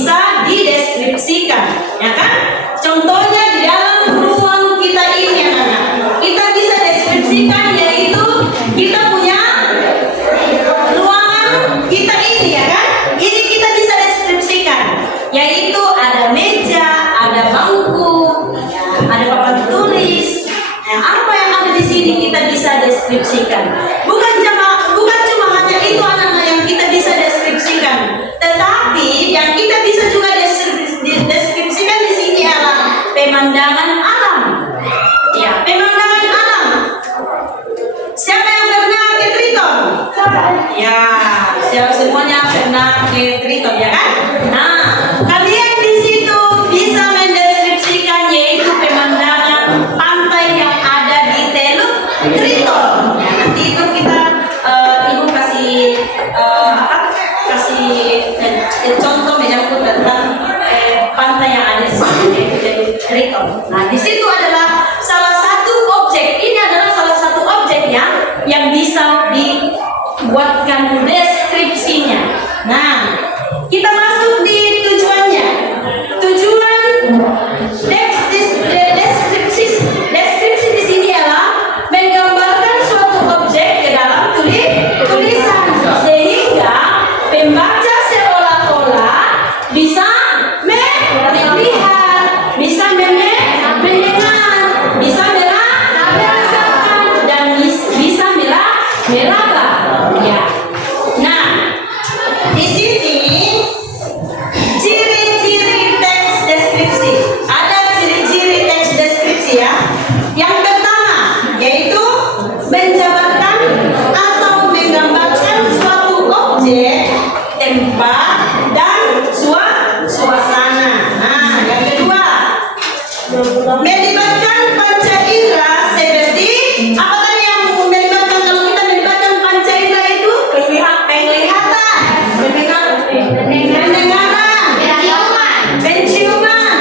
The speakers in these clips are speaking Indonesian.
bisa dideskripsikan, ya kan? Contohnya di dalam ruang kita ini, anak-anak, kita bisa deskripsikan, yaitu kita punya ruangan kita ini, ya kan? Ini kita bisa deskripsikan, yaitu ada meja, ada bangku, ada papan tulis. Nah, apa yang ada di sini kita bisa deskripsikan. Bukan cuma hanya itu, anak-anak, yang kita bisa deskripsikan, tetapi yang kita bisa juga deskripsikan di sini adalah pemandangan alam. Ya, pemandangan alam. Siapa yang pernah ke Triton? Ya, semuanya pernah ke Triton, ya kan? Nah, kalian di situ bisa mendeskripsikan, yaitu pemandangan pantai yang ada di Teluk Triton. Ya, nanti itu kita ibu kasih contoh menyangkut tentang pantai yang ada di sini, yaitu Teluk Triton. Nah, di situ adalah salah satu objek. Ini adalah salah satu objeknya yang bisa dibuatkan deskripsinya. Nah, kita masuk di tujuannya. Tujuan deskripsi di sini adalah menggambarkan suatu objek ke dalam tulisan, sehingga pembaca seolah-olah bisa melihat, bisa mendengar, bisa merasakan, dan bisa meraba. Ya. Nah, di sini ciri-ciri teks deskripsi. Ada ciri-ciri teks deskripsi, ya. Yang pertama yaitu menjabarkan atau menggambarkan suatu objek, tempat, dan suasana. Nah, yang kedua, melibatkan panca indera seperti apa tadi yang melibatkan? Kalau kita melibatkan panca indera itu penglihatan, pendengaran, penciuman,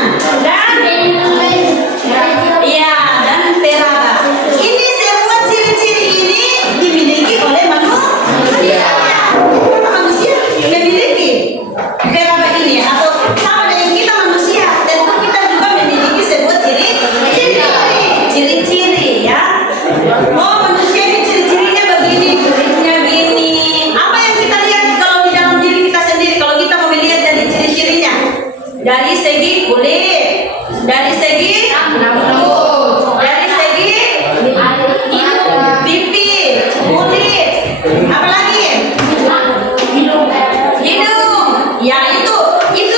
dan teraba. Ini semua ciri-ciri ini dimiliki oleh manusia. Manusia memiliki teraba ini, atau sama dengan kita manusia, tentu kita juga memiliki sebuah ciri-ciri, ya. Oh, manusia ini ciri-cirinya begini, kulitnya begini. Apa yang kita lihat kalau di dalam diri kita sendiri, kalau kita mau melihat dari ciri-cirinya? Dari segi kulit, dari segi rambut, dari segi pipi, kulit, apa lagi? Hidung. Ya, itu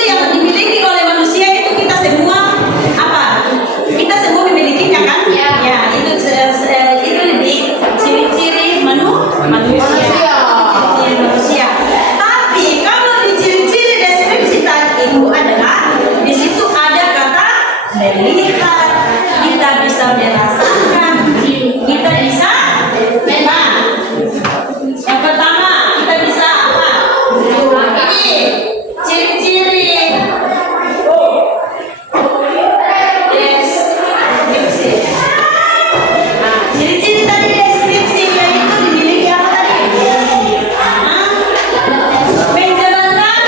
yang dimiliki oleh manusia. Itu kita semua apa? Kita semua memilikinya, kan? Ya, itu lebih ciri-ciri manusia. Ciri-ciri manusia. Tapi kalau di ciri-ciri deskripsi tadi itu adalah di situ ada kata melihat, kita bisa merasakan, kita bisa yang pertama kita bisa apa? Ini ciri-ciri deskripsi. Nah, ciri-ciri tadi deskripsi itu dimiliki apa tadi? Menjabarkan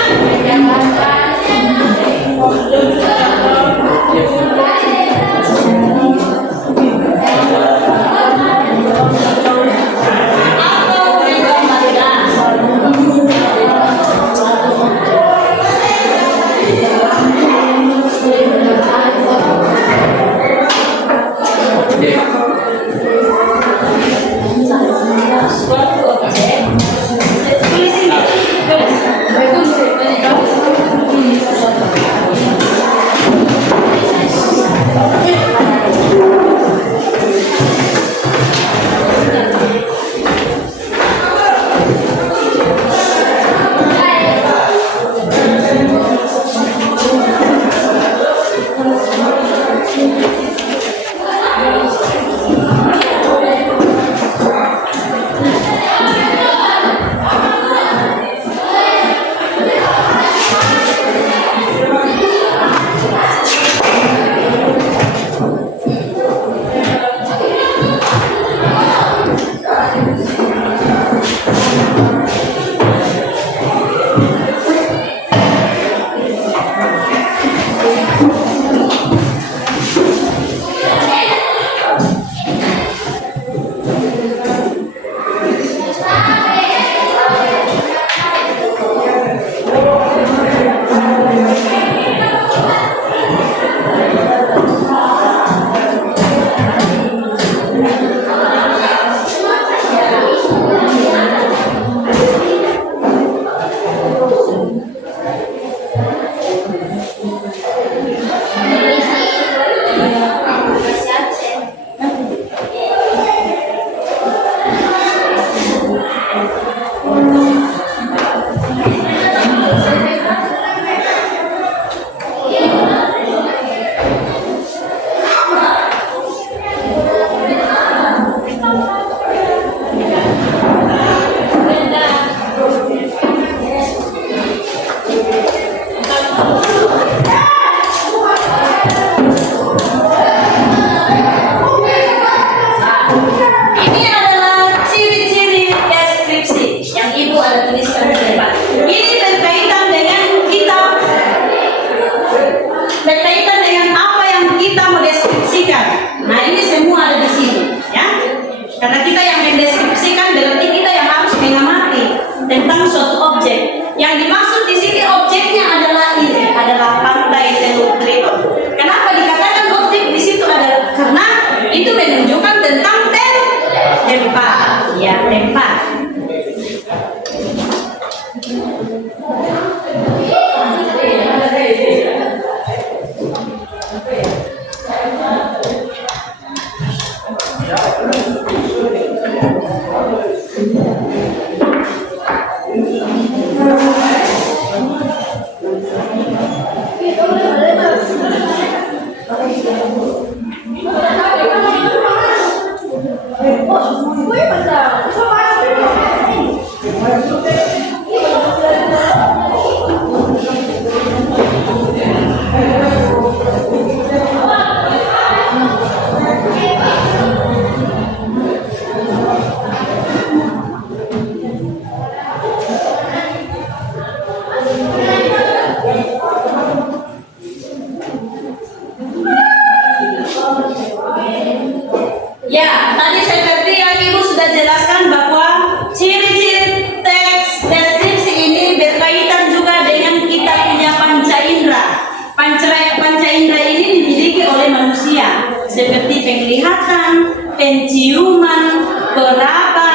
penglihatan, penciuman, peraba,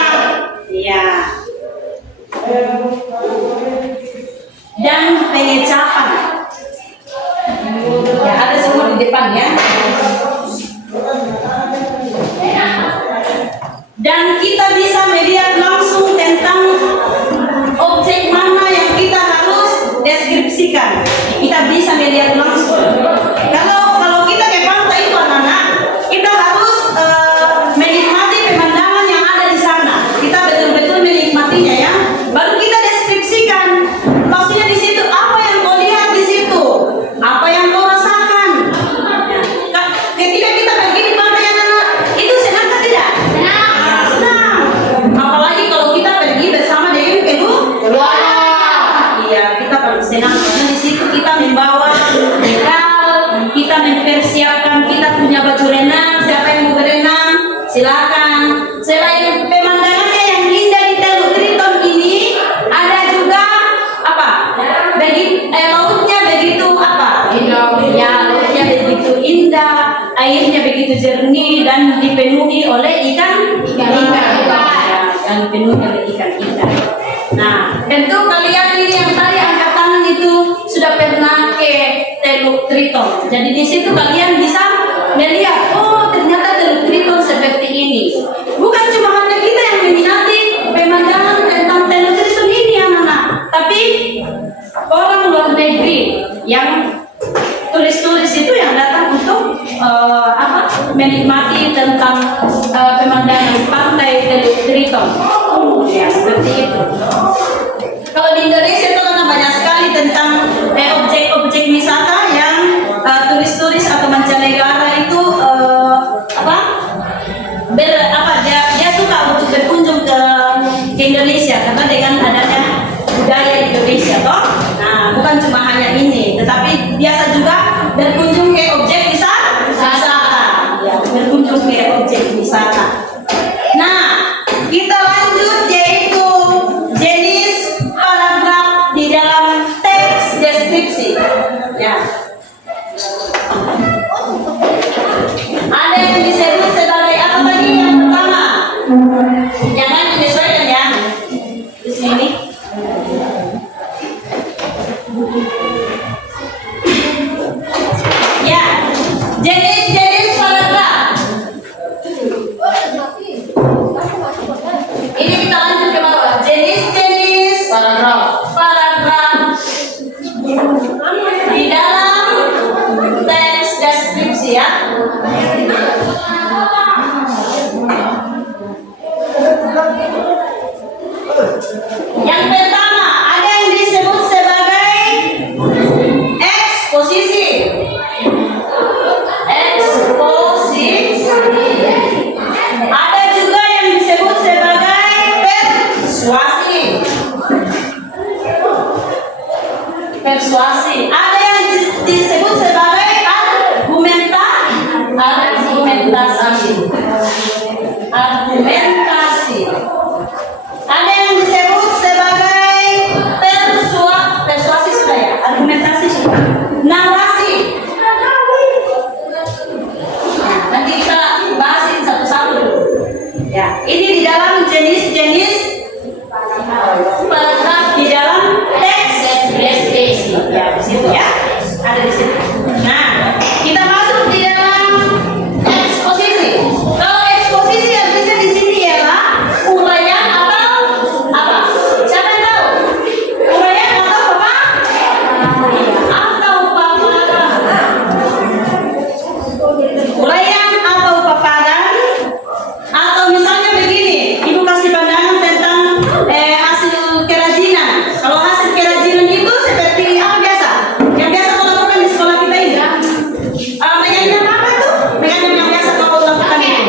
ya, dan pengecapan. Ya, ada semua di depan ya. Dan kita bisa melihat langsung tentang objek mana yang kita harus deskripsikan. Kita bisa melihat langsung. Kalau kita ke pantai itu anak-anak, kita harus menikmati pemandangan yang ada di sana. Kita betul-betul menikmatinya ya. Baru kita deskripsikan. Maksudnya di situ apa yang kau lihat di situ, apa yang kau rasakan. Ketika kita pergi di pantai anak-anak, itu senang atau tidak? Senang. Apalagi kalau kita pergi bersama dengan keluarga. Iya, kita paling senang karena di situ kita membawa bekal, kita mempersiapkan, kita punya baju renang. Siapa yang mau berenang, silakan. Selain pemandangannya yang indah di Teluk Triton ini, ada juga apa? Lautnya begitu apa? Ya, lautnya begitu indah, airnya begitu jernih dan dipenuhi oleh ikan. Dan dipenuhi oleh ikan. Nah, tentu kalian ini yang tadi angkat tangan itu sudah pernah ke Teluk Triton. Jadi di situ kalian bisa melihat, oh ternyata Teluk Triton seperti ini. Bukan cuma hanya kita yang meminati pemandangan tentang Teluk Triton ini anak-anak, tapi orang luar negeri yang turis-turis itu yang datang untuk menikmati tentang pemandangan pantai Teluk Triton. Ya, seperti itu. Kalau di Indonesia itu kan banyak sekali tentang objek-objek wisata yang turis-turis atau mancanegara itu dia suka untuk berkunjung ke Indonesia karena dengan adanya budaya Indonesia toh. Nah, bukan cuma hanya ini, tetapi biasa juga berkunjung ke objek wisata. Ya, berkunjung ke objek wisata. Nah, kita lanjut yaitu jenis paragraf di dalam teks deskripsi. Ya. Ada yang disebut sebagai apa tadi yang pertama? Jangan menyesuaikan ya. Di sini. Ya, jenis-jenis paragraf. Ini kita lanjut ke bawah. Jenis-jenis paragraf di dalam teks deskripsi ya. Yang pertama ada yang disebut sebagai eksposisi. Ada juga yang disebut sebagai persuasi. Ada yang disebut sebagai argumentasi. Ada yang disebut sebagai persuasi sudah ya, argumentasi sudah. Narasi. Nanti kita bahasin satu-satu. Ya, ini di dalam jenis-jenis paragraf di dalam teks deskripsi. Ya, di situ ya. Ada di situ. Nah, kita masuk di dalam eksposisi. Kalau eksposisi yang bisa di sini ialah uraian atau apa? Siapa yang tahu? Uraian atau apa? Atau paparan. Uraian atau paparan, atau misalnya begini, ibu kasih pandangan tentang hasil kerajinan. Kalau hasil kerajinan itu seperti apa biasa? Yang biasa kau lakukan di sekolah kita ini? Menyanyikan apa tuh? Menyanyikan yang biasa kau lakukan itu?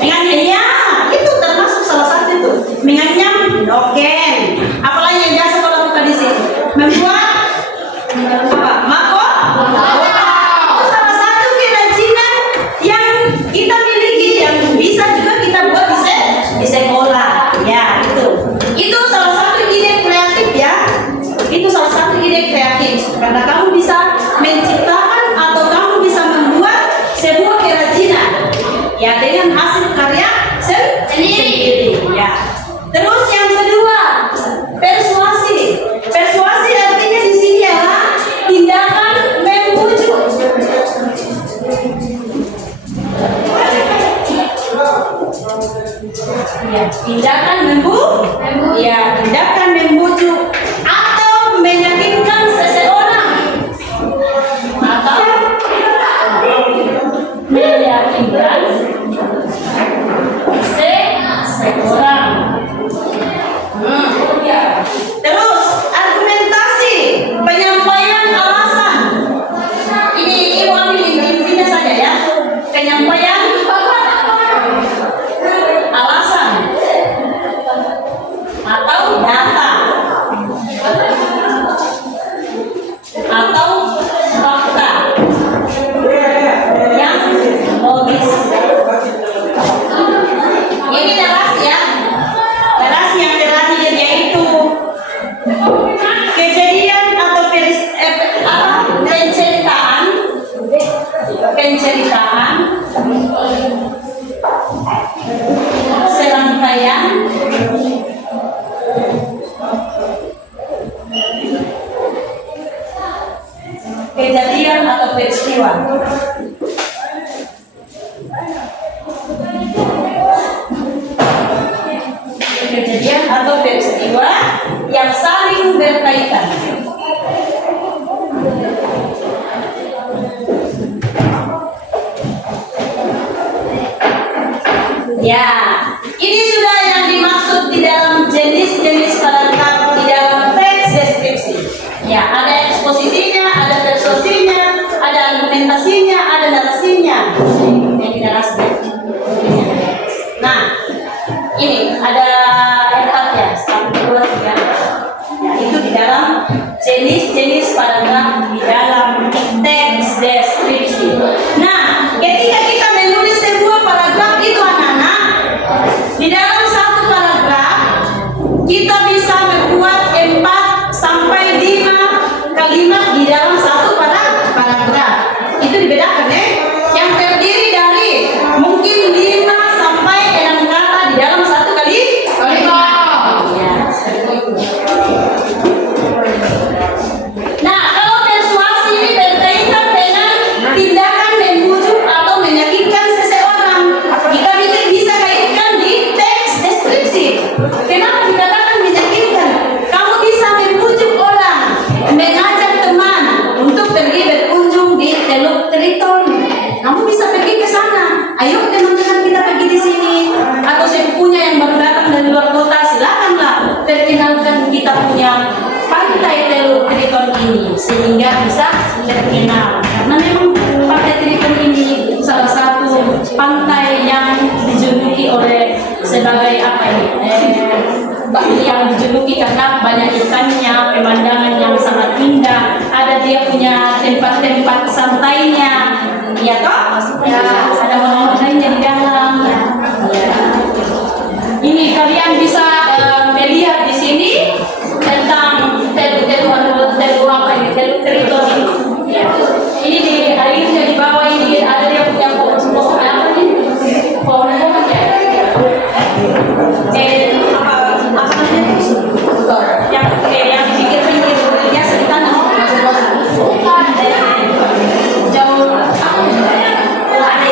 Menyanyikan, ya, itu termasuk salah satu itu. Menyanyikan noken. Apalagi yang biasa kau lakukan di sini? Membuat apa? Itu salah satu kerajinan yang kita miliki, yang bisa juga kita buat di sekolah. Ya, itu salah satu ide kreatif ya. Itu salah satu ide kreatif karena kamu bisa menciptakan atau kamu bisa membuat sebuah kerajinan. Ya, dengan hasil karya sendiri. Ya. Terus yang kedua, persuasi. Persuasi artinya di sini adalah tindakan membujuk. Ya, tindakan tindakan membujuk atau meyakinkan seseorang atau meyakinkan seseorang. Terus argumentasi, penyampaian alasan. Ini ibu ambil intinya saja ya. Penyampaian alasan atau data atau fakta yang logis. Ini narasi ya. Narasi yang terakhir yaitu kejadian atau penceritaan serangkaian kejadian atau peristiwa. Kejadian atau peristiwa yang saling berkaitan. Ya, ini sudah yang dimaksud di dalam jenis-jenis paragraf di dalam teks deskripsi. Ya, ada eksposisinya, ada persuasinya, ada argumentasinya, ada narasinya. Ini narasi. Nah, ini ada 4 ya, 1, 2, 3. Ya, itu di dalam jenis-jenis paragraf di dalam teks deskripsi. Nah, ketika kita menulis sebuah paragraf itu anak-anak, di dalam satu paragraf kita bisa membuat 4 sampai 5 kalimat di dalam satu paragraf. Itu dibedakan ya. Yang terdiri dari mungkin 5 sampai 6 kata di dalam satu kalimat. Ya, seperti itu. Nah, kalau persuasi ini berkaitan dengan tindakan membujuk atau meyakinkan seseorang, kita bisa kaitkan di teks deskripsi. Kenapa dikatakan meyakinkan? Kamu bisa membujuk orang, mengajak teman untuk pergi berkunjung di Teluk Triton. Kamu bisa pergi ke sana. Ayo teman-teman kita pergi di sini. Atau sepupunya yang baru datang dari luar kota, silakanlah perkenalkan kita punya pantai Teluk Triton ini sehingga bisa terkenal. Karena memang pantai Triton ini salah satu pantai yang dijuluki oleh sebagai apa ini? Yang dijuluki karena banyak ikannya, pemandangan yang sangat indah, ada dia punya tempat-tempat santainya, ya toh? Ya, ada orang-orangnya di dalam. Ya. Ini kalian bisa melihat di sini tentang teluk Triton ini. Ya. Ini di airnya di bawah ini ada dia punya pohon apa nih? Pohon-pohon ya. Yang pinggir-pinggir biasa ditanam. Jauh ada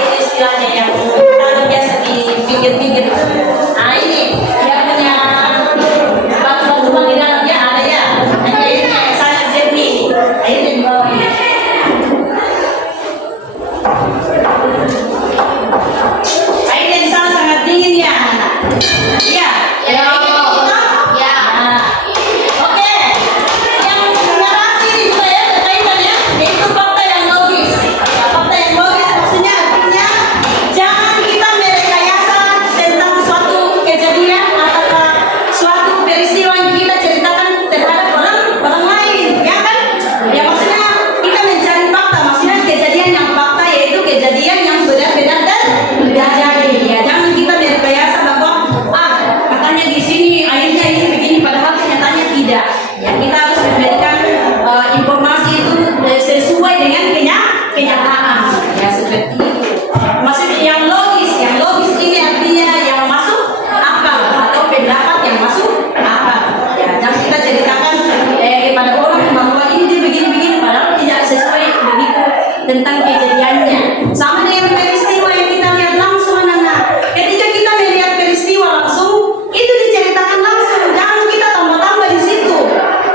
tentang kejadiannya. Sama dengan peristiwa yang kita lihat langsung anak-anak. Ketika kita melihat peristiwa langsung, itu diceritakan langsung. Jangan kita tambah-tambah di situ.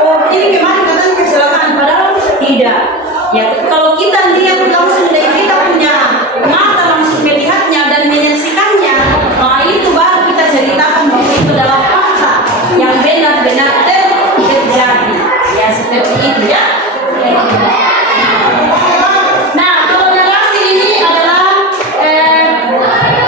Oh, ini kemarin katanya kecelakaan, padahal tidak. Ya, kalau kita lihat langsung dari kita punya mata langsung melihatnya dan menyaksikannya, maka itu baru kita ceritakan bahwa itu adalah fakta yang benar-benar terjadi. Ya, seperti itu ya. Nah, kalau narasi ini adalah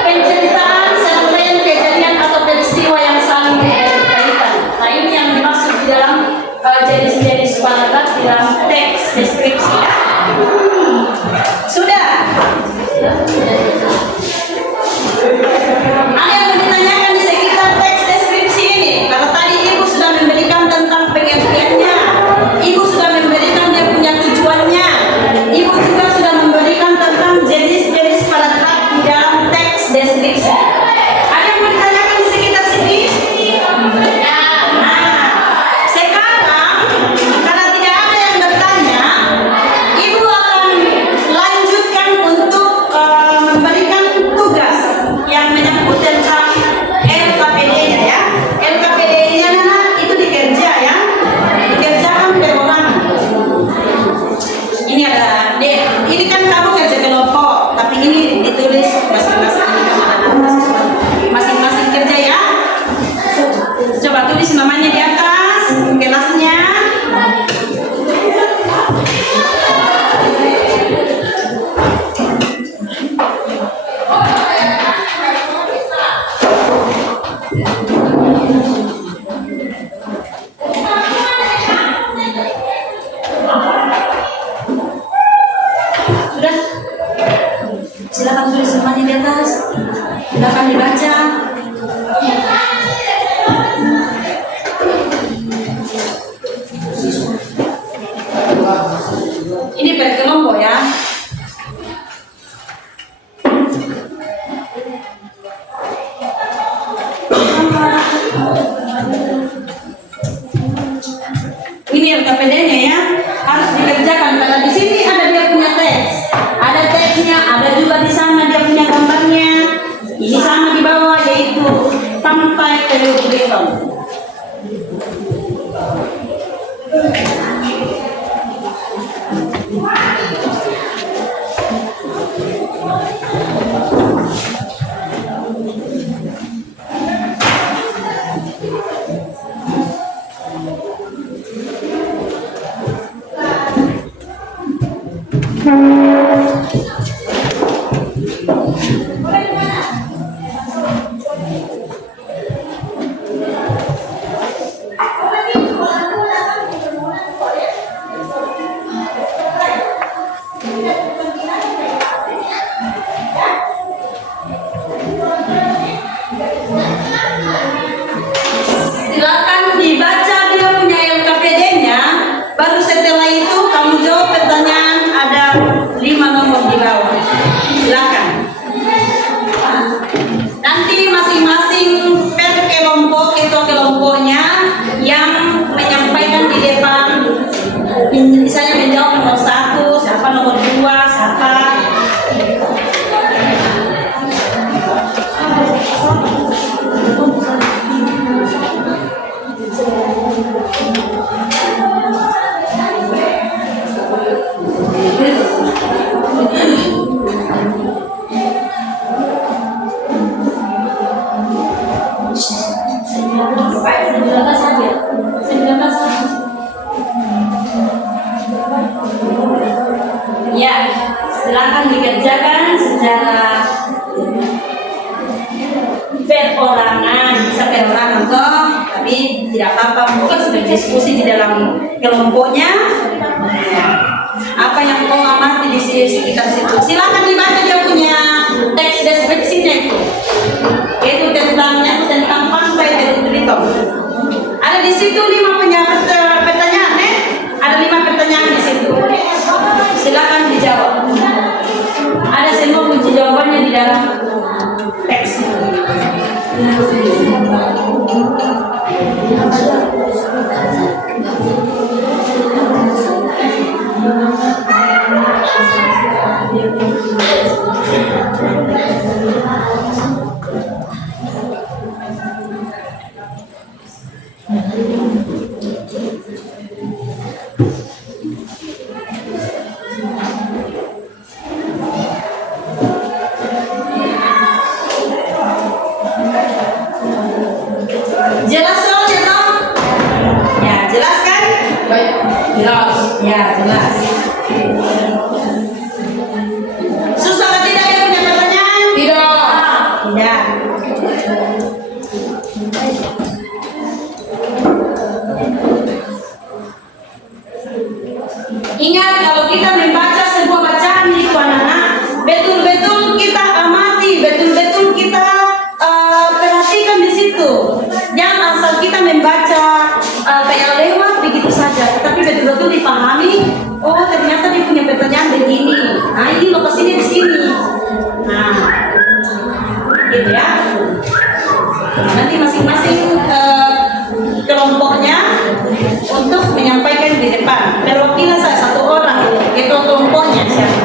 penceritaan serangkaian kejadian atau peristiwa yang saling berkaitan. Nah, ini yang dimaksud di dalam jenis-jenis paragraf di dalam teks deskripsi ya. Sudah. Ada yang mau ditanyakan di sekitar teks deskripsi ini? Kalau tadi Ibu sudah memberikan tentang pengertiannya, Ibu sudah memberikan dia punya tujuannya, Ibu juga sudah memberikan tentang jenis-jenis paragraf di dalam teks deskripsi. Ada yang mau ditanyakan di sekitar sini? Nah, sekarang karena tidak ada yang bertanya, Ibu akan lanjutkan untuk memberikan tugas yang menyangkut tentang LKPD-nya ya. LKPD-nya anak itu dikerja ya, dikerjakan perorangan. Ini ada, ini kan kamu kerja kelompok, tapi ini ditulis masing-masing ini sama anak masing-masing kerja ya. Coba tulis namanya di atas kelasnya. Sudah? Silakan tulis semuanya di atas. Silakan dibaca. Ini per kelompok ya. Ini LKPD-nya ya, harus dikerjakan karena di sini ada dia punya teks, ada teksnya, ada juga di sana dia punya gambarnya. Ini sama di bawah yaitu sampai telegram. Silakan dibaca dia punya LKPD-nya. Baru setelah itu kamu jawab pertanyaan, ada 5 nomor di bawah. Silakan. Nanti masing-masing per kelompok, ketua kelompoknya yang menyampaikan di depan, misalnya menjawab nomor 1, siapa nomor 2, siapa. Ya, silakan dikerjakan secara perorangan, bisa perorangan toh, tapi tidak apa-apa, mungkin sudah diskusi di dalam kelompoknya. Apa yang kau amati di sekitar situ, silakan dibaca dia punya teks deskripsinya itu tentangnya, tentang pantai Teluk Belitung. Ada di situ 5 pertanyaan, ada 5 pertanyaan di situ. Silakan dijawab. Ada semua kunci jawabannya di dalam teks. kita membaca sebuah bacaan itu anak-anak, betul-betul kita amati, betul-betul kita perhatikan di situ. Jangan asal kita membaca kayak lewat begitu saja, tapi betul-betul dipahami. Oh, ternyata dia punya pertanyaan begini. Nah, ini lokasinya di sini. Nah, gitu ya. Nanti masing-masing kelompoknya untuk menyampaikan di depan. Perwakilan saya satu orang, ketua kelompoknya siapa?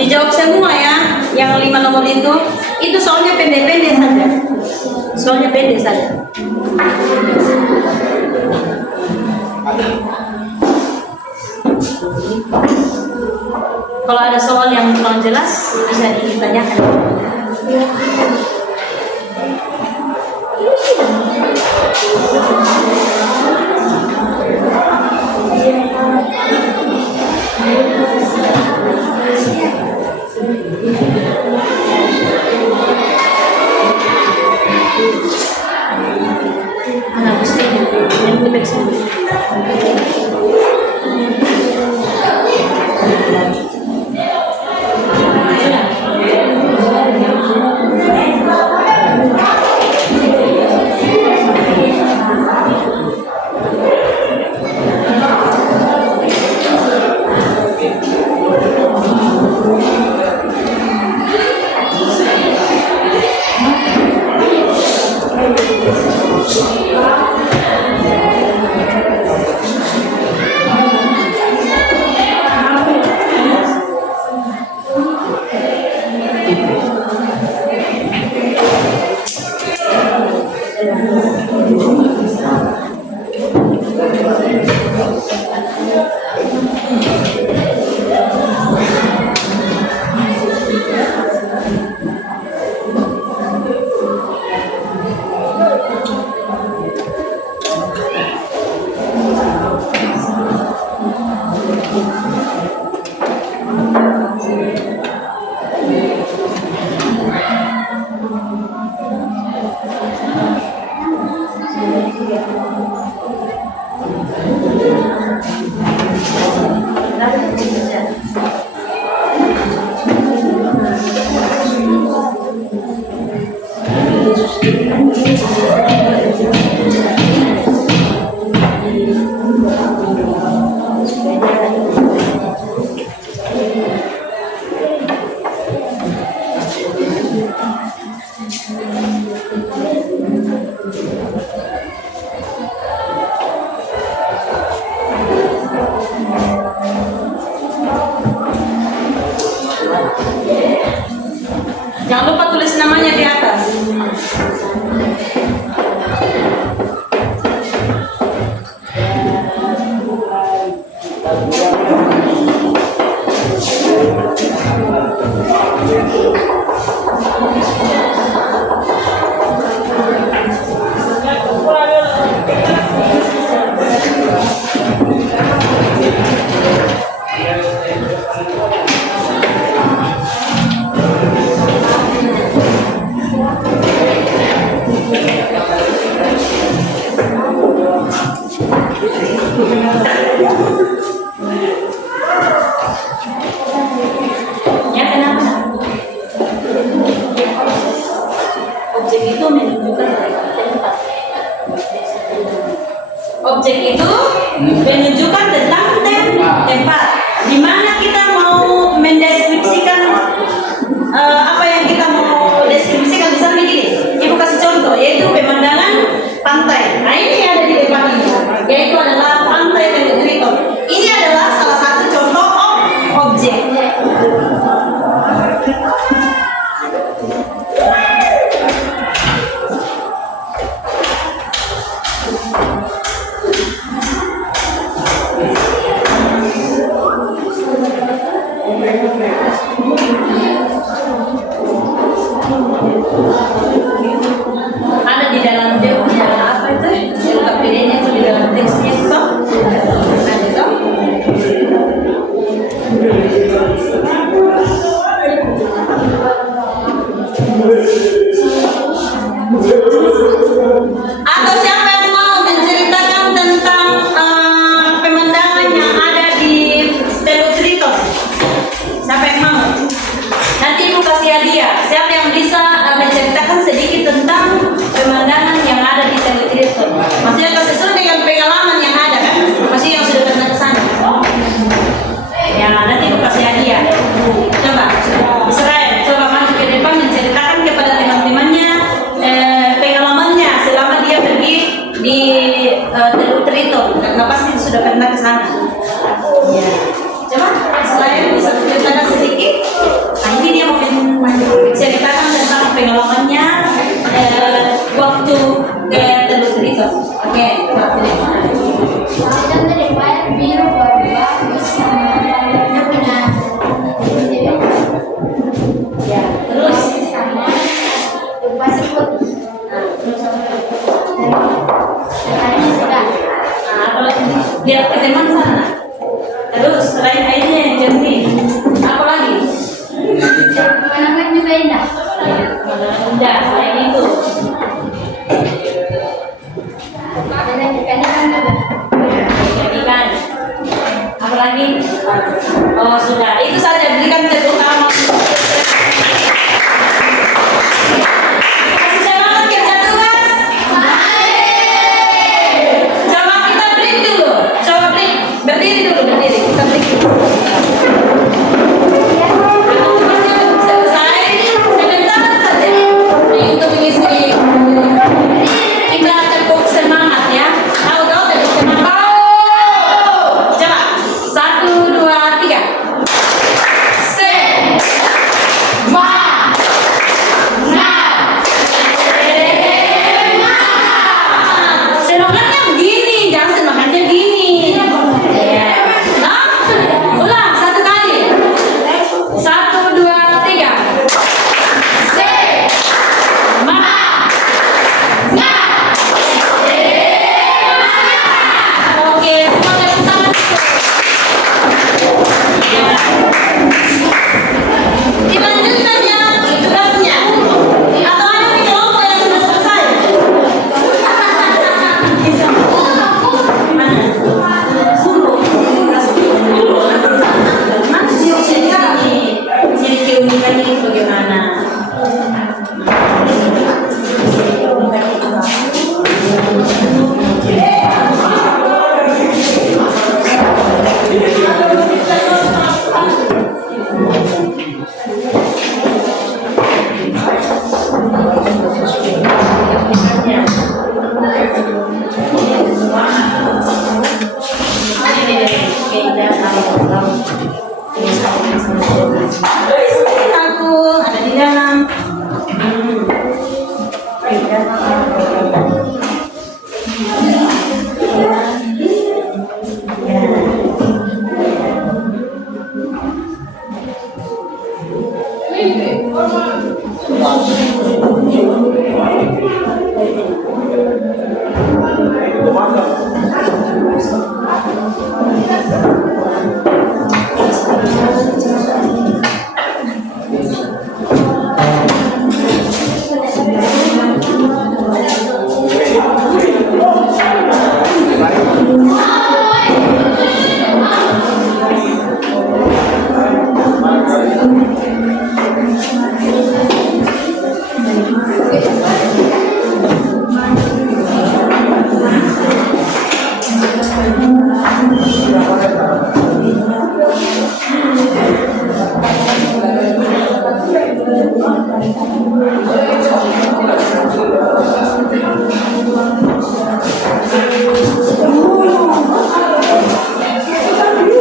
Dijawab semua ya, yang 5 nomor itu soalnya pendek-pendek saja. Soalnya pendek saja. Kalau ada soal yang kurang jelas bisa ditanyakan. Anak Gusti, yang lebih sendiri. Jangan lupa tulis namanya di atas. Ya, kenapa? Objek itu menunjukkan tempat. Objek itu menunjukkan tentang tempat. Di mana kita mau mendeskripsikan apa yang kita mau deskripsikan. Misalnya gini, Ibu kasih contoh, yaitu pemandangan pantai. Nah, ini ada di depan ini, yaitu adalah pantai Teluk Triton. Ini adalah salah satu contoh objek. ke sana. Ya, coba selain bisa ceritakan sedikit. Nah, ini dia momen ceritakan tentang pengalamannya waktu ke Teluk itu. Oke, waktu itu. Kadang dari bayar biru bagus sama dia punya Ya, terus sama pasir putih. Tadi sudah apalagi lihat ke teman sana. Terus selain airnya yang jernih, apa lagi? pemandangan juga indah. Udah, selain itu. Dan ikan-ikan juga. Ikan. Apa lagi? Oh sudah, itu saja berikan tepuk tangan. Kasih semangat kerja tugas. Coba kita break dulu. Coba break. Berdiri dulu, berdiri. Kita break dulu. Tugasnya selesai. Sebentar saja. Untuk mengisi. Kita tepuk semangat ya. Tahu tepuk semangat. Coba. 1, 2, 3. Semangatnya begini, jangan semangatnya gini. Nah, ulang 1 kali. 1, 2, 3. Oke, semua tepuk tangan. Dilanjutkan ya tugasnya. Atau ada di kelompok yang sudah selesai? Mana? Guru. Mana ciri keunikannya itu bagaimana? Aku ada di dalam.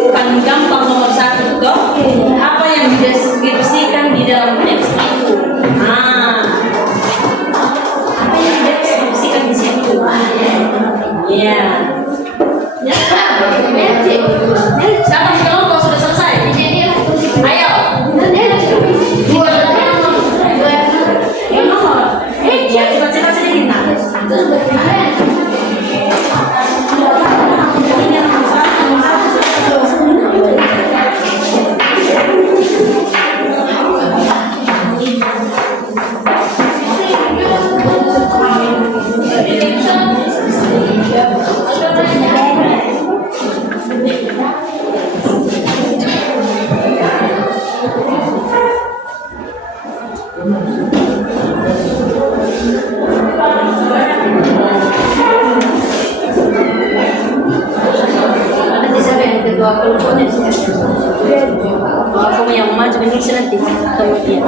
Paling gampang nomor 1 toh. Apa yang dideskripsikan di dalam teks itu? Apa yang dideskripsikan di situ? Iya. Siapa di kelompok sudah selesai? Ayo. Yang nomor. Ya cepat-cepat sedikit nak. Ini yang nomor 20 menit. Kamu yang maju nanti kemudian.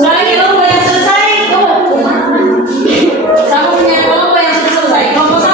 Soalnya kelompok yang selesai, sama punya kelompok yang sudah selesai. Kelompok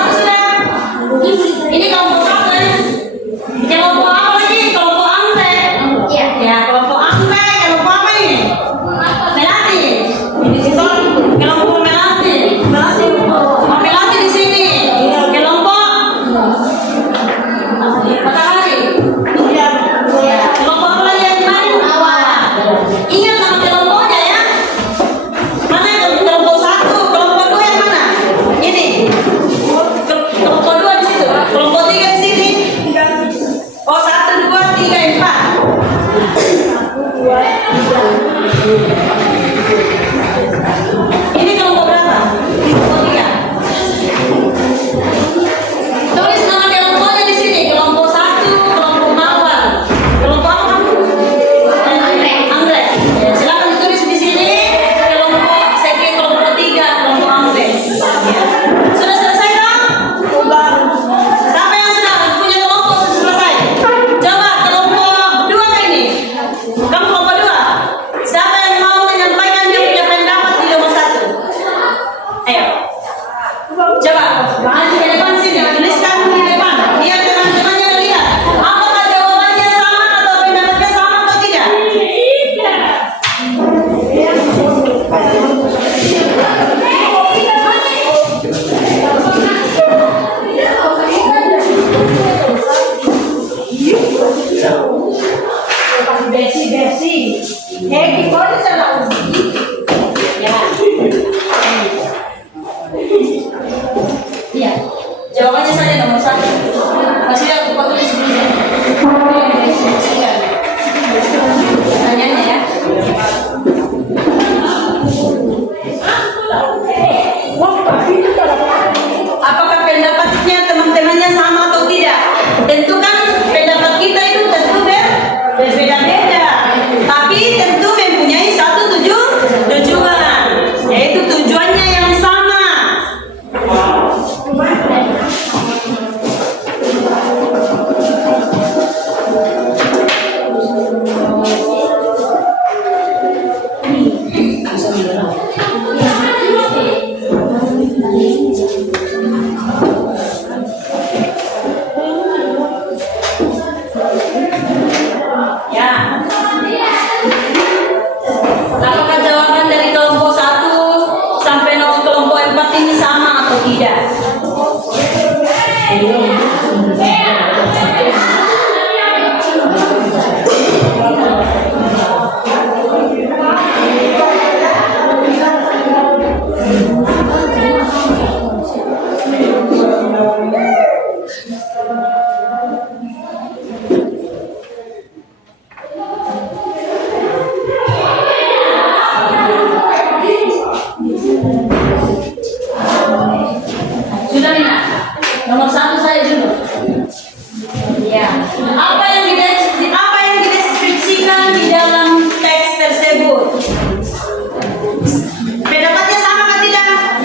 jawabannya saja nomor 1. Masih aku tulis dulu. Tanyanya ya. Apakah pendapatnya teman-temannya sama atau tidak? Tentu kan pendapat kita itu tentu berbeda-beda. Tapi tentu mempunyai satu tujuan, yaitu tujuannya yang sama. Ya. Apakah jawaban dari kelompok 1 sampai kelompok 4 ini sama atau tidak? Sudah Nina? Nomor 1 saya dulu. Ya. Apa yang dideskripsikan di dalam teks tersebut? Pendapatnya sama atau tidak?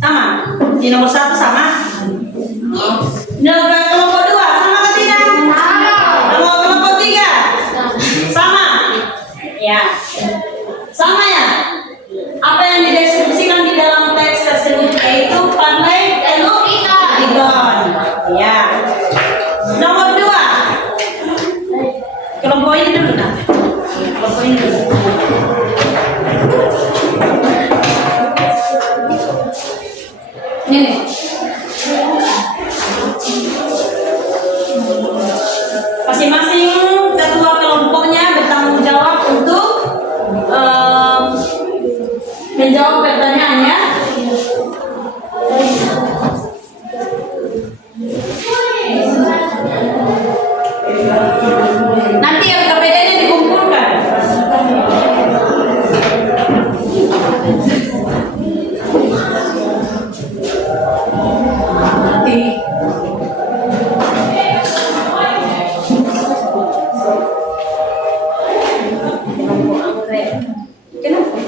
Sama. Di nomor 1 sama. Kelompok 2 sama atau tidak? Kelompok 3 sama. Ya. Sama ya. Apa yang dideskripsikan di dalam teks tersebut yaitu pandai Elogiton. Ya. Nomor 2. Kelompok ini dulu nah. Kelompok ini dulu. Ini. Masing-masing ketua kelompoknya bertanggung jawab untuk menjawab pertanyaannya. Nanti LKPD-nya dikumpulkan. Kenapa?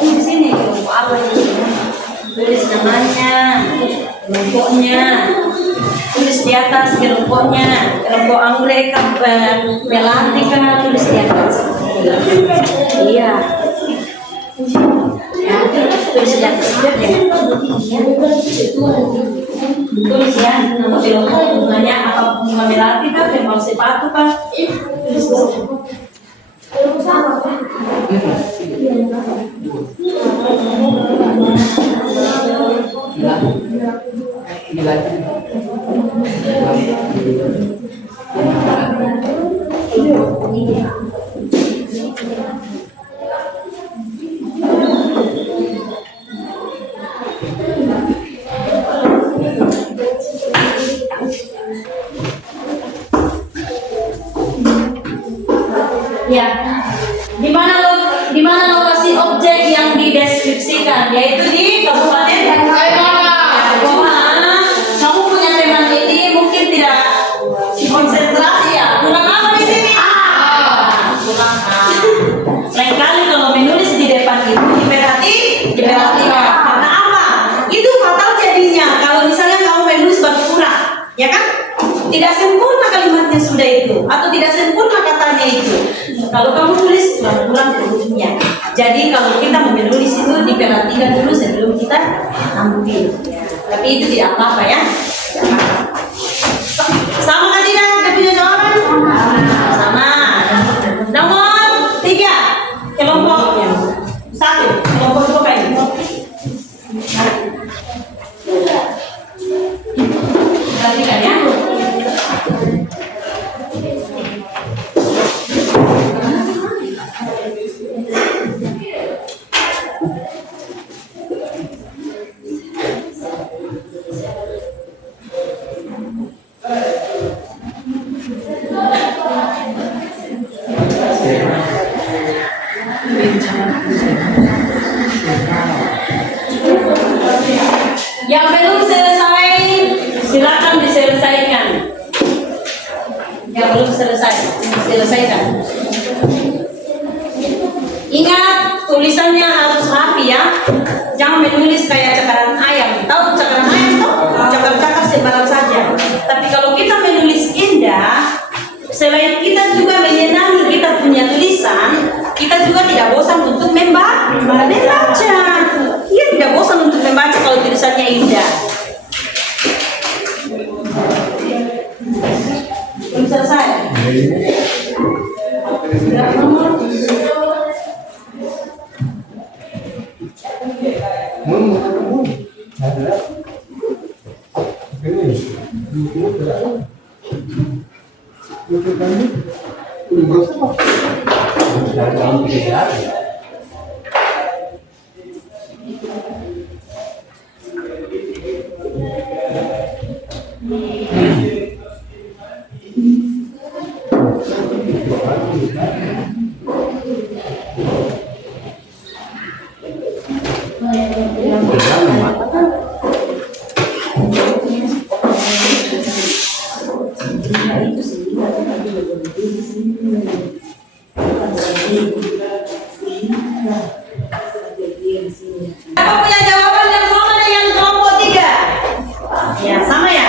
Di sini kelompok apa ini? Tulis namanya, kelompoknya, tulis di atas kelompoknya, kelompok anggrek, melantika, tulis di atas. Iya. Ya, tulis di atas ya. Tulis ya, nama kelompok bunganya apa, bunga melantika, kembang sepatu kan? Tulis di sini. Ya, di mana lokasi objek yang dideskripsikan, yaitu di Kabupaten Cuma kamu punya teman ini mungkin tidak konsentrasi ya, kurang apa di sini? Kurang A. Lain kali kalau menulis di depan itu diperhatikan. Karena apa? Itu fatal jadinya kalau misalnya kamu menulis berkurang, ya kan? Tidak sempurna kalimatnya sudah itu, atau tidak sempurna katanya itu. Kalau kamu tulis kurang hurufnya. Jadi kalau kita mau menulis itu diperhatikan dulu sebelum kita ambil. Tapi itu tidak apa-apa ya. Sama kan tidak? Kita punya jawaban? Sama. Nomor 3 kelompok 1 kelompok 2 kayak ini. Perhatikan ya. Yang belum selesai, silakan diselesaikan. Yang belum selesai, selesaikan. Ingat, tulisannya harus rapi ya. Jangan menulis kayak cakaran ayam. Tahu cakaran ayam tuh? Cakar-cakar sembarang saja. Tapi kalau kita menulis indah, selain kita juga menyenangi kita punya tulisan, kita juga tidak bosan untuk membaca. Iya, tidak bosan untuk membaca kalau tulisannya indah. Belum selesai. Siapa punya jawaban yang sama dengan kelompok 3? Ya, sama ya?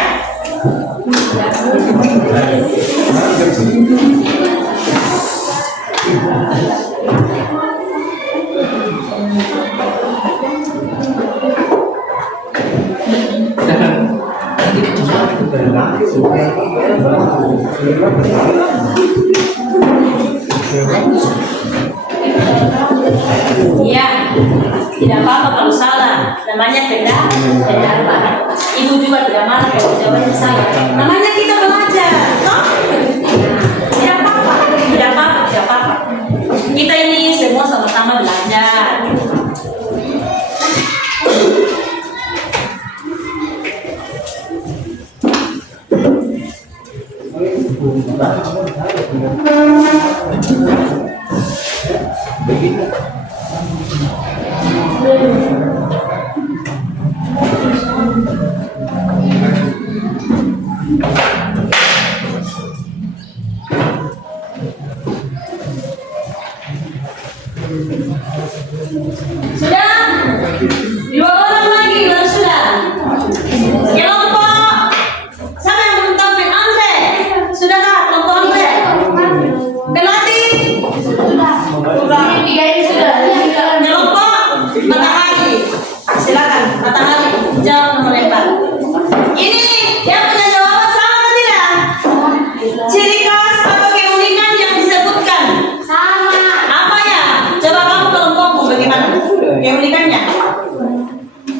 Iya, tidak apa-apa kalau salah. Namanya pendapat. Ibu juga tidak marah kalau jawabannya salah. Namanya kita belajar, toh? Tidak apa-apa, tidak apa-apa, tidak apa-apa. Kita ini semua sama-sama belajar. Sudah? 2 orang lagi baru sudah. Kelompok siapa yang belum tahu Pen Andre? Sudahkah kelompok Andre? Belati? Kelompok Matahari. Silakan Matahari jawab nomor 4. Ini yang punya jawaban sama atau tidak? Ciri khas atau keunikan yang disebutkan? Sama. Apa ya? Coba kamu kelompokmu bagaimana? Keunikannya?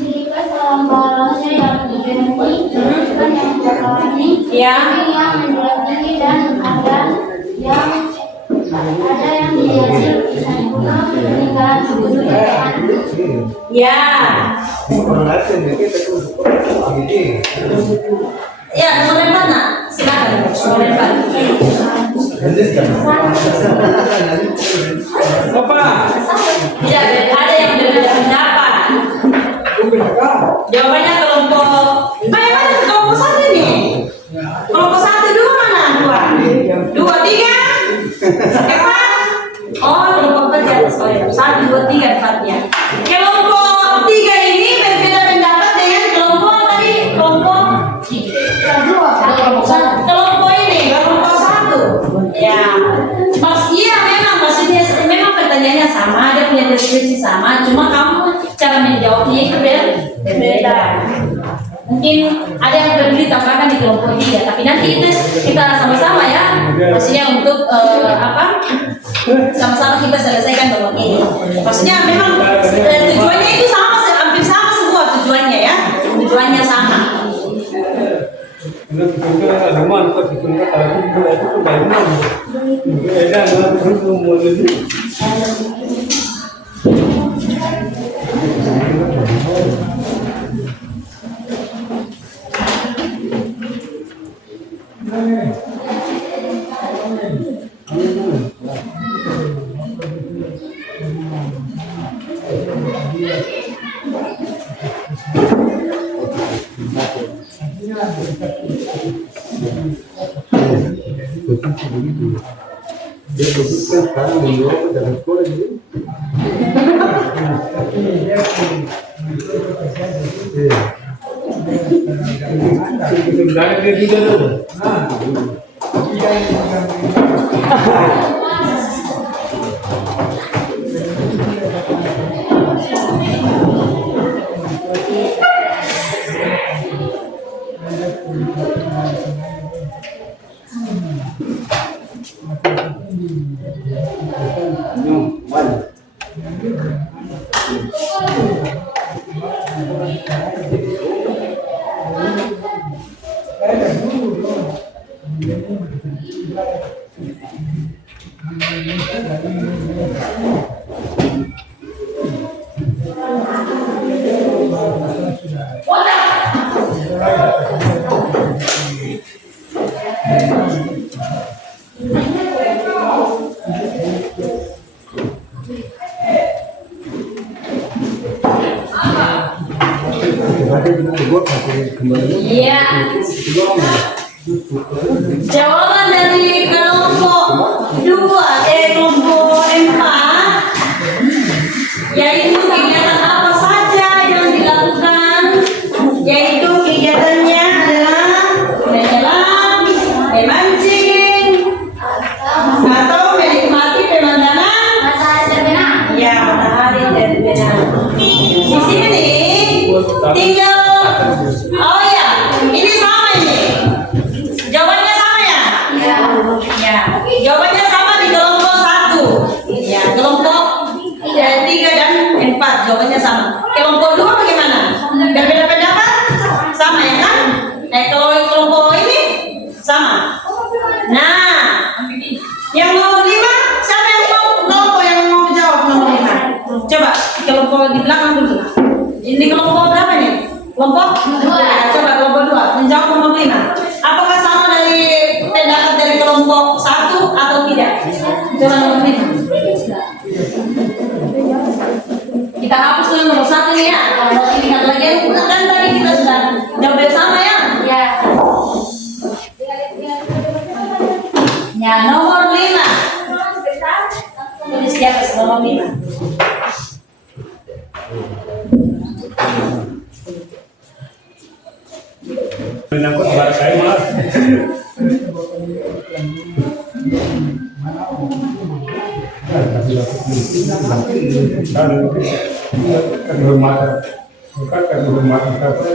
Jika selamanya yang diganti, kan yang berwarni, Ya. yang menjual tinggi dan ada yang dihiasi sempurna peninggalan kebudayaan. Ya. Ya, nomor 4 nak. Silakan. Nomor 4. Tidak, ada yang berbeda pendapat. Jawabannya kelompok. Bagaimana kelompok 1 ini? Kelompok 1 2 mana? 2, 3, 4. Oh, kelompok 4 ya. Sorry. 1, 2, 3, 4 ya. Kelompok 3 ini berbeda pendapat dengan kelompok tadi. Kelompok ini, kelompok 1. Ya. Iya memang maksudnya memang pertanyaannya sama, dia punya deskripsi sama, cuma kamu cara menjawabnya itu berbeda. Mungkin ada yang perlu ditambahkan di kelompok 3, tapi nanti itu kita sama-sama ya, maksudnya untuk sama-sama kita selesaikan kelompok ini. Maksudnya memang tujuannya itu sama, hampir sama semua tujuannya ya, tujuannya sama. Dia sebutkan sekarang menjawab dalam sekolah ini. Sebenarnya dia tidak ada. Iya. Jawaban dari kelompok 2, kelompok 4, yaitu kegiatan apa saja yang dilakukan, yaitu kegiatannya adalah menyelam, memancing, atau menikmati pemandangan. Ya, matahari terbenam. Di sini tinggal. Oh ya, ini sama ini. Jawabannya sama ya? Ya. Jawabannya sama di kelompok 1. Ya, kelompok 3 dan 4 jawabannya sama. Kelompok 2 bagaimana? Berbeda pendapat? Sama ya kan? Kalau kelompok ini sama. Nah, yang nomor 5, siapa yang mau kelompok yang mau jawab nomor 5? Coba kelompok di belakang dulu. Ini kelompok berapa nih? Kelompok 2. Ya, coba kelompok 2 menjawab nomor 5. Apakah sama dari pendapat dari kelompok 1 atau tidak? Coba nomor 5. Kita hapus dulu nomor 1 nih ya. Kalau ingat lagi kan tadi kita sudah jawab bersama ya. Ya, nomor 5. Tulis di atas nomor 5. Menyangkut barat saya mas. Kehormatan, bukan kehormatan siapa?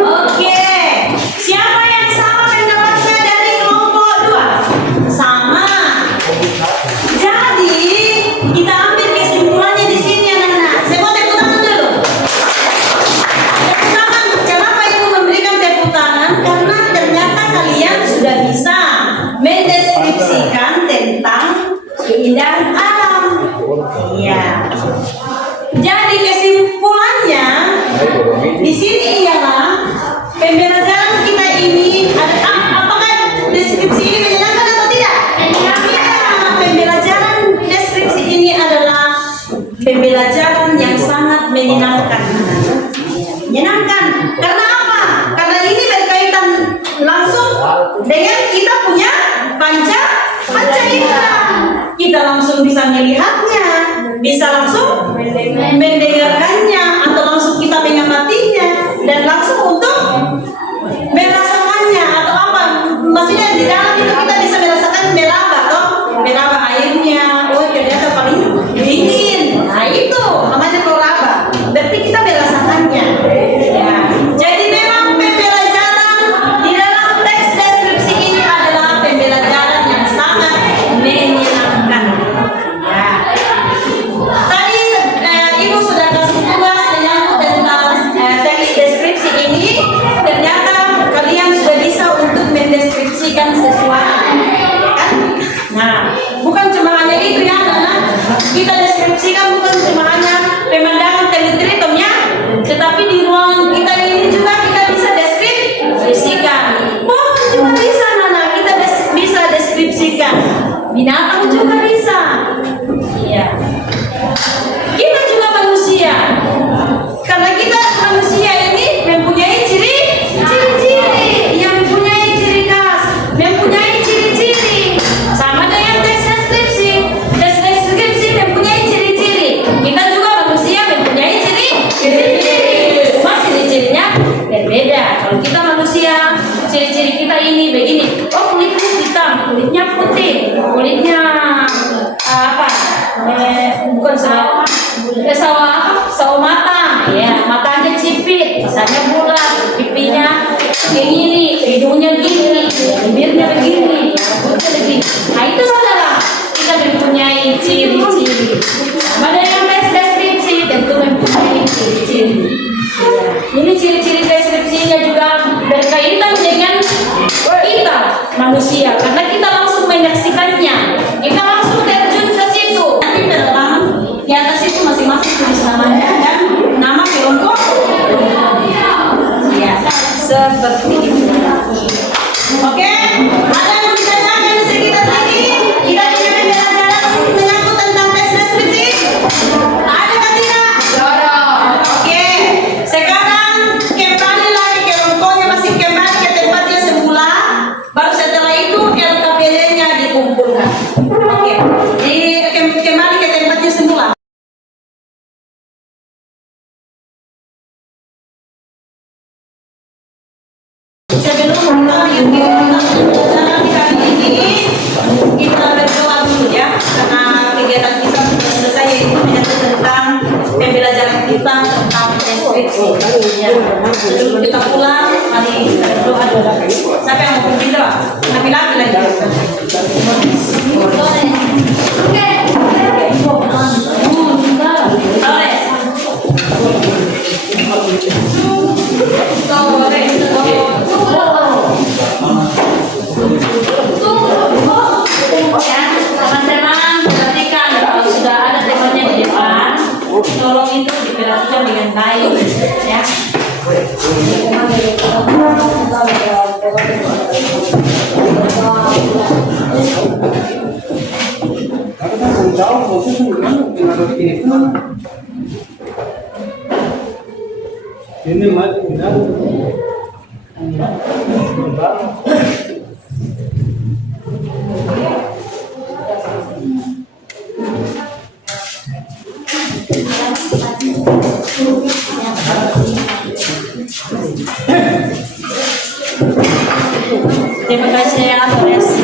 Oke, siapa yang sama pendapatnya dari kelompok 2? Sama. panca indera. Kita langsung bisa melihatnya, bisa langsung mendengarkannya, atau langsung kita mengamatinya, dan langsung untuk merasakannya atau apa? Maksudnya di dalam itu kita bisa merasakan meraba, toh, meraba airnya. Oh ternyata paling dingin. Nah itu namanya meraba. Berarti kita merasakannya. Ya. Jadi memang pembelajaran di dalam teks deskripsi ini adalah pembelajaran yang sangat menyenangkan. Ya. Tadi Ibu sudah kasih tugas menyangkut tentang teks deskripsi ini. Ternyata kalian sudah bisa untuk mendeskripsikan sesuatu, kan? Nah, bukan cuma hanya itu ya, anak. Kita deskripsikan bukan cuma hanya pemandangan teritoriumnya, tetapi di ruangan kita ini juga kita bisa deskripsikan. Pohon juga bisa, anak. Kita bisa deskripsikan. Binatang juga bisa. Iya. Kita juga manusia. Karena kita manusia ini mempunyai ciri-ciri, yang mempunyai ciri khas, mempunyai ciri-ciri. Sama dengan teks deskripsi. Teks deskripsi mempunyai ciri-ciri. Kita juga manusia mempunyai ciri-ciri. Cuma ciri-cirinya berbeda. Kalau kita manusia, ciri-ciri kita ini begini. Oh, kulitnya hitam, kulitnya putih, kulitnya apa? Bukan sawo mata, ya, matanya sipit, misalnya bulat, pipinya kayak gini, hidungnya gini, bibirnya begini, rambutnya begini. Nah itu saudara, kita mempunyai ciri-ciri. Sama dengan tes deskripsi tentu mempunyai ciri-ciri. Ini ciri-ciri deskripsinya juga berkaitan dengan kita manusia, karena kita langsung menyaksikannya, kita langsung terjun ke situ. Nanti berlama di atas itu masing-masing tulis namanya dan nama kelompok. Ya, seperti itu. Oke, ada yang ditanyakan di sekitar sini? Kita punya pembelajaran menyangkut tentang tes deskripsi? Ada kan tidak? Oke, sekarang kembali lagi ke kelompoknya, masih kembali ke tempatnya semula. Baru setelah itu LKPD-nya dikumpulkan. Oke, kembali ke tempatnya semula. Sebelum kita kali ini kita berdoa dulu ya, karena kegiatan kita sudah selesai, yaitu menyangkut tentang pembelajaran kita tentang deskripsi. Ya. Sebelum kita pulang, mari kita berdoa dulu. Siapa yang mau berdoa? Laki-laki lagi. Teman-teman, perhatikan kalau sudah ada temannya di depan, tolong itu diperhatikan dengan baik, ya. Ini mati benar. Terima kasih ya, Torres.